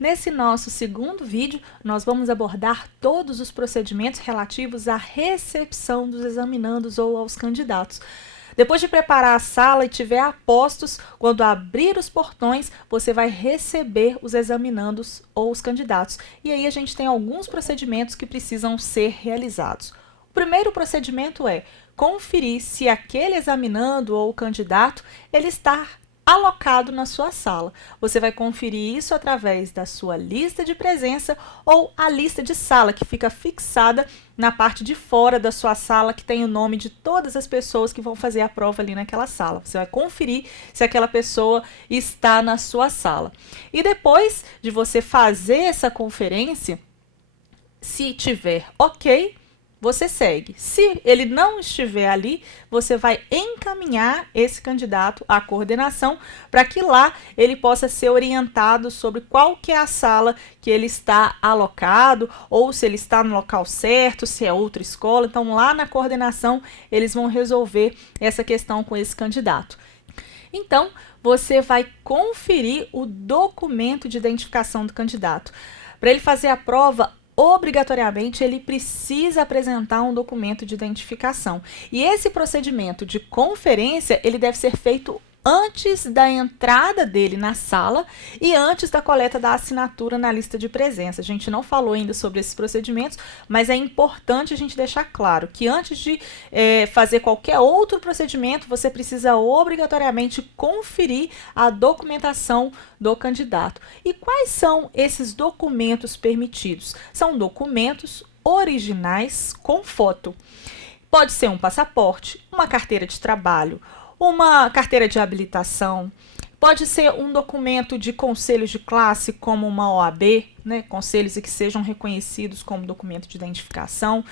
Nesse nosso segundo vídeo, nós vamos abordar todos os procedimentos relativos à recepção dos examinandos ou aos candidatos. Depois de preparar a sala e tiver a postos, quando abrir os portões, você vai receber os examinandos ou os candidatos. E aí a gente tem alguns procedimentos que precisam ser realizados. O primeiro procedimento é conferir se aquele examinando ou candidato ele está alocado na sua sala. Você vai conferir isso através da sua lista de presença ou a lista de sala, que fica fixada na parte de fora da sua sala, que tem o nome de todas as pessoas que vão fazer a prova ali naquela sala. Você vai conferir se aquela pessoa está na sua sala. E depois de você fazer essa conferência, se tiver ok, você segue. Se ele não estiver ali, você vai encaminhar esse candidato à coordenação para que lá ele possa ser orientado sobre qual que é a sala que ele está alocado ou se ele está no local certo, se é outra escola. Então lá na coordenação eles vão resolver essa questão com esse candidato. Então você vai conferir o documento de identificação do candidato. Para ele fazer a prova, obrigatoriamente ele precisa apresentar um documento de identificação. E esse procedimento de conferência, ele deve ser feito antes da entrada dele na sala e antes da coleta da assinatura na lista de presença. A gente não falou ainda sobre esses procedimentos, mas é importante a gente deixar claro que antes de fazer qualquer outro procedimento, você precisa obrigatoriamente conferir a documentação do candidato. E quais são esses documentos permitidos? São documentos originais com foto. Pode ser um passaporte, uma carteira de trabalho, uma carteira de habilitação, pode ser um documento de conselhos de classe, como uma OAB, né, conselhos que sejam reconhecidos como documento de identificação,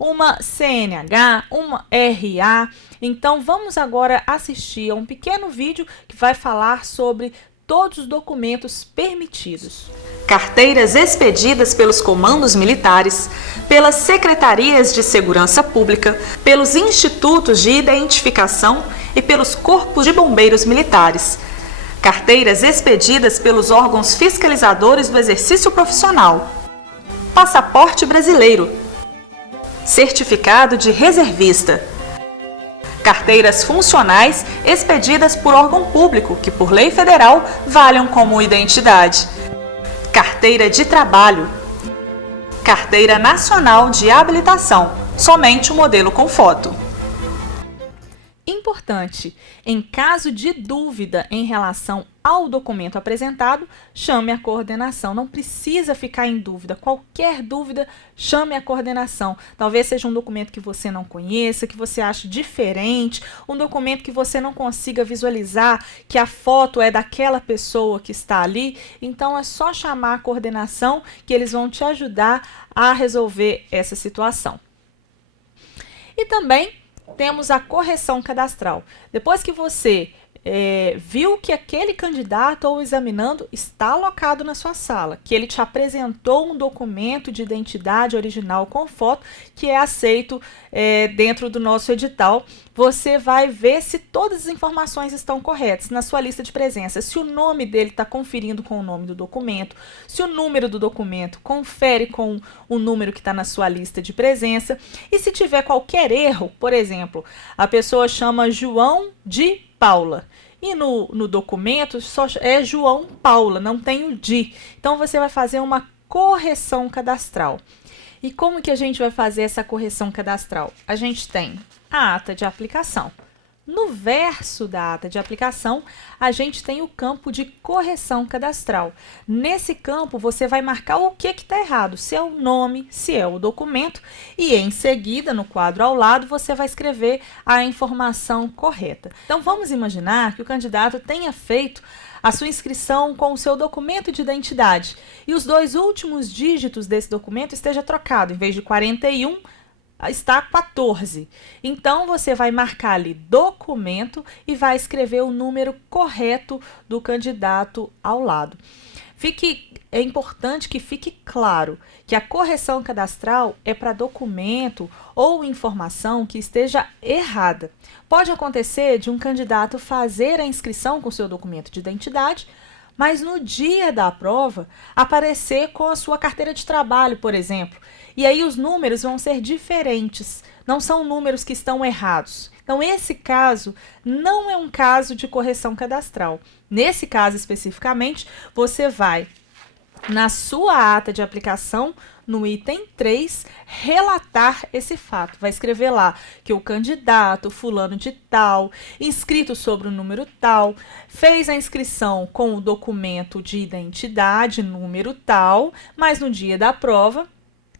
uma CNH, uma RA. Então, vamos agora assistir a um pequeno vídeo que vai falar sobre todos os documentos permitidos. Carteiras expedidas pelos comandos militares, pelas secretarias de segurança pública, pelos institutos de identificação e pelos corpos de bombeiros militares. Carteiras expedidas pelos órgãos fiscalizadores do exercício profissional. Passaporte brasileiro. Certificado de reservista. Carteiras funcionais expedidas por órgão público, que por lei federal valham como identidade. Carteira de trabalho. Carteira nacional de habilitação, somente o modelo com foto. Importante, em caso de dúvida em relação ao documento apresentado, chame a coordenação. Não precisa ficar em dúvida. Qualquer dúvida, chame a coordenação. Talvez seja um documento que você não conheça, que você ache diferente, um documento que você não consiga visualizar que a foto é daquela pessoa que está ali. Então é só chamar a coordenação que eles vão te ajudar a resolver essa situação. E também temos a correção cadastral. Depois que você viu que aquele candidato ou examinando está alocado na sua sala, que ele te apresentou um documento de identidade original com foto, que é aceito dentro do nosso edital, você vai ver se todas as informações estão corretas na sua lista de presença, se o nome dele está conferindo com o nome do documento, se o número do documento confere com o número que está na sua lista de presença, e se tiver qualquer erro, por exemplo, a pessoa chama João de Paula, e no documento só é João Paula, não tem o de. Então você vai fazer uma correção cadastral. E como que a gente vai fazer essa correção cadastral? A gente tem a ata de aplicação. No verso da ata de aplicação, a gente tem o campo de correção cadastral. Nesse campo, você vai marcar o que está errado, se é o nome, se é o documento, e em seguida, no quadro ao lado, você vai escrever a informação correta. Então, vamos imaginar que o candidato tenha feito a sua inscrição com o seu documento de identidade e os dois últimos dígitos desse documento esteja trocado, em vez de 41, está 14. Então, você vai marcar ali documento e vai escrever o número correto do candidato ao lado. É importante que fique claro que a correção cadastral é para documento ou informação que esteja errada. Pode acontecer de um candidato fazer a inscrição com seu documento de identidade, mas no dia da prova aparecer com a sua carteira de trabalho, por exemplo. E aí os números vão ser diferentes, não são números que estão errados. Então, esse caso não é um caso de correção cadastral. Nesse caso especificamente, você vai, na sua ata de aplicação, no item 3, relatar esse fato. Vai escrever lá que o candidato fulano de tal, inscrito sobre o número tal, fez a inscrição com o documento de identidade, número tal, mas no dia da prova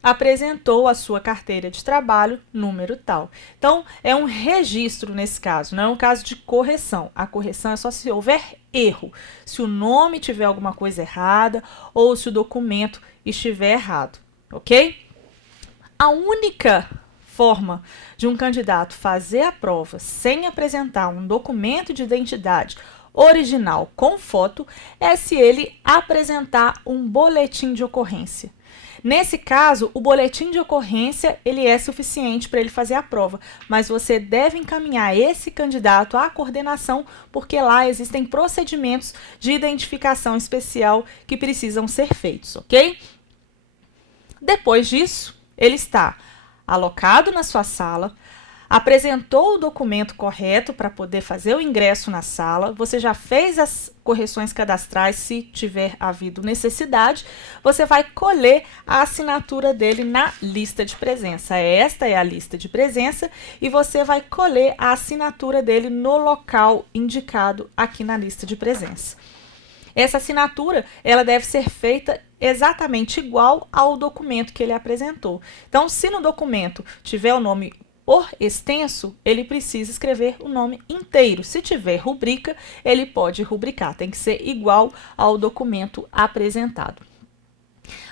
apresentou a sua carteira de trabalho, número tal. Então, é um registro nesse caso, não é um caso de correção. A correção é só se houver erro, se o nome tiver alguma coisa errada ou se o documento estiver errado, ok? A única forma de um candidato fazer a prova sem apresentar um documento de identidade original com foto é se ele apresentar um boletim de ocorrência. Nesse caso, o boletim de ocorrência ele é suficiente para ele fazer a prova, mas você deve encaminhar esse candidato à coordenação, porque lá existem procedimentos de identificação especial que precisam ser feitos, ok? Depois disso, ele está alocado na sua sala, apresentou o documento correto para poder fazer o ingresso na sala, você já fez as correções cadastrais, se tiver havido necessidade, você vai colher a assinatura dele na lista de presença. Esta é a lista de presença e você vai colher a assinatura dele no local indicado aqui na lista de presença. Essa assinatura, ela deve ser feita exatamente igual ao documento que ele apresentou. Então, se no documento tiver o nome por extenso, ele precisa escrever o nome inteiro. Se tiver rubrica, ele pode rubricar. Tem que ser igual ao documento apresentado.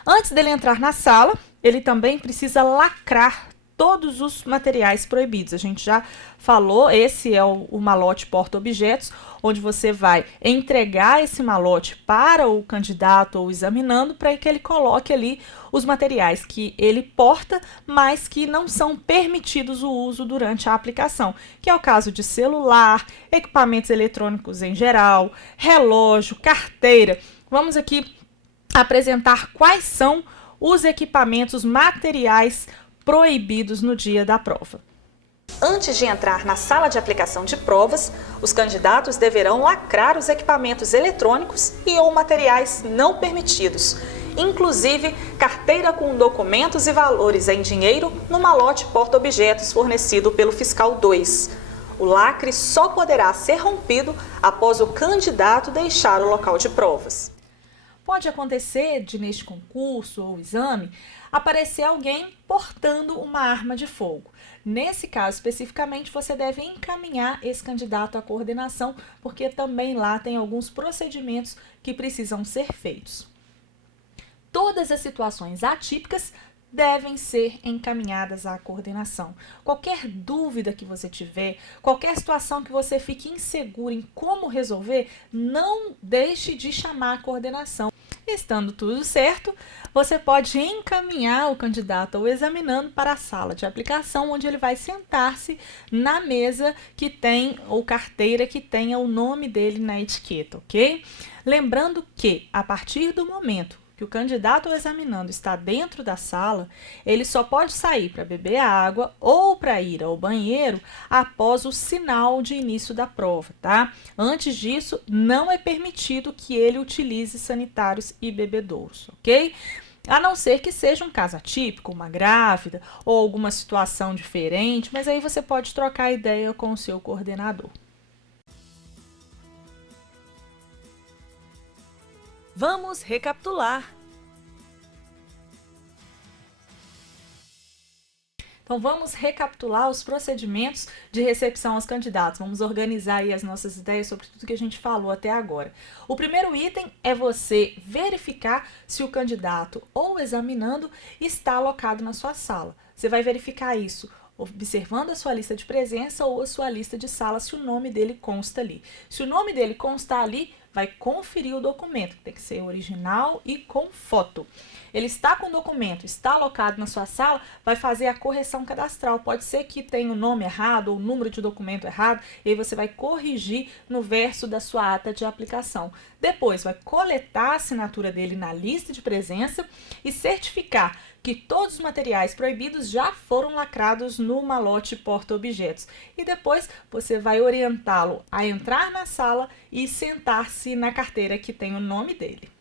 Antes dele entrar na sala, ele também precisa lacrar todos os materiais proibidos. A gente já falou, esse é o malote porta-objetos, onde você vai entregar esse malote para o candidato ou examinando para que ele coloque ali os materiais que ele porta, mas que não são permitidos o uso durante a aplicação, que é o caso de celular, equipamentos eletrônicos em geral, relógio, carteira. Vamos aqui apresentar quais são os equipamentos materiais proibidos no dia da prova. Antes de entrar na sala de aplicação de provas, os candidatos deverão lacrar os equipamentos eletrônicos e ou materiais não permitidos, inclusive carteira com documentos e valores em dinheiro no malote porta-objetos fornecido pelo fiscal 2. O lacre só poderá ser rompido após o candidato deixar o local de provas. Pode acontecer de, neste concurso ou exame, aparecer alguém portando uma arma de fogo. Nesse caso, especificamente, você deve encaminhar esse candidato à coordenação, porque também lá tem alguns procedimentos que precisam ser feitos. Todas as situações atípicas devem ser encaminhadas à coordenação. Qualquer dúvida que você tiver, qualquer situação que você fique inseguro em como resolver, não deixe de chamar a coordenação. Estando tudo certo, você pode encaminhar o candidato ou examinando para a sala de aplicação, onde ele vai sentar-se na mesa que tem, ou carteira que tenha o nome dele na etiqueta, ok? Lembrando que, a partir do momento que o candidato ou examinando está dentro da sala, ele só pode sair para beber água ou para ir ao banheiro após o sinal de início da prova, tá? Antes disso, não é permitido que ele utilize sanitários e bebedouros, ok? A não ser que seja um caso atípico, uma grávida ou alguma situação diferente, mas aí você pode trocar ideia com o seu coordenador. Vamos recapitular. Então, vamos recapitular os procedimentos de recepção aos candidatos. Vamos organizar aí as nossas ideias sobre tudo que a gente falou até agora. O primeiro item é você verificar se o candidato ou examinando está alocado na sua sala. Você vai verificar isso observando a sua lista de presença ou a sua lista de sala, se o nome dele consta ali. Se o nome dele constar ali, vai conferir o documento, que tem que ser original e com foto. ele está com o documento, está alocado na sua sala, vai fazer a correção cadastral. Pode ser que tenha o nome errado ou o número de documento errado, e aí você vai corrigir no verso da sua ata de aplicação. Depois vai coletar a assinatura dele na lista de presença e certificar que todos os materiais proibidos já foram lacrados no malote porta-objetos. E depois você vai orientá-lo a entrar na sala e sentar-se na carteira que tem o nome dele.